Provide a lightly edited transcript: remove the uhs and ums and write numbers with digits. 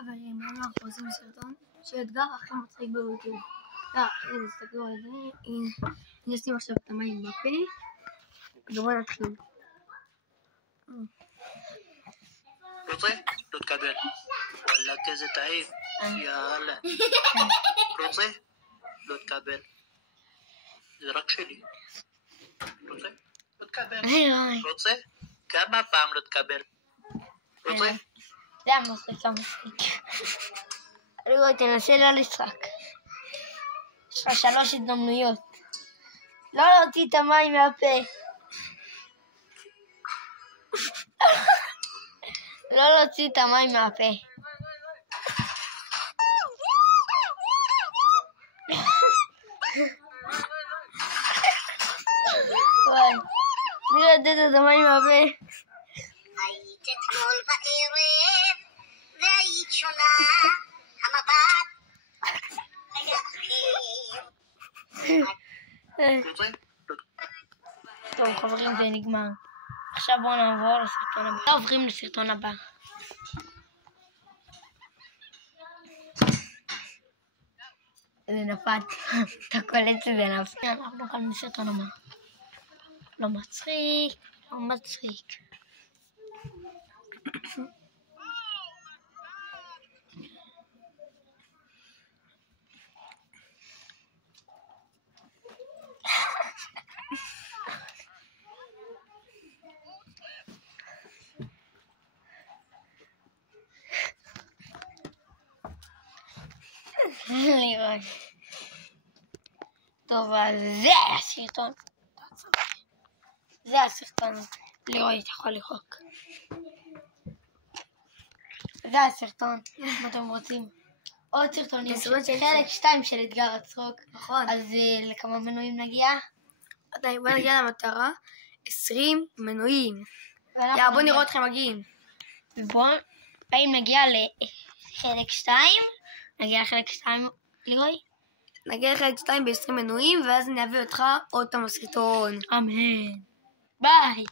חברים, אנחנו עושים סרטון שהאתגר הכי מצחיק ביוטיוב. הנה, תסתכלו על זה. אני אשים עכשיו את המים בפה. ובואו נתחיל. רוצה? לא תקבל. וואלה, כזה טעים. יאללה. רוצה? לא תקבל. זה רק שלי. רוצה? לא תקבל. רוצה? כמה פעם לא תקבל? רוצה? זה המצחיק המצחיק. רגע, תנסה לא לשחק. יש לך 3 הזדמנויות. לא להוציא את המים מהפה. לא להוציא את המים מהפה. וואי, אני לא יודעת את המים מהפה. היית אתמול בערב והיית שונה, המבט היה אחר. רוצה? טוב חברים, זה נגמר. עכשיו בואו נעבור לסרטון הבא. עוברים לסרטון הבא. זה נפת. אתה קולט שזה נפת. אנחנו נוכל לסרטון הבא. לא מצחיק, לא מצחיק. לירוי. טוב, אז זה הסרטון. זה הסרטון. לירוי, אתה יכול לחוק. זה הסרטון. מה אתם רוצים? עוד סרטונים. חלק 2 של אתגר הצחוק. נכון. אז לכמה מנויים נגיע? בוא נגיע למטרה. 20 מנויים. בוא נראה אתכם מגיעים. ובואו, אם נגיע לחלק 2, נגיע לחלק 2, לירוי? נגיע לחלק 2 ב-20 מנויים, ואז נביא אותך עוד פעם לסרטון. אמן. ביי.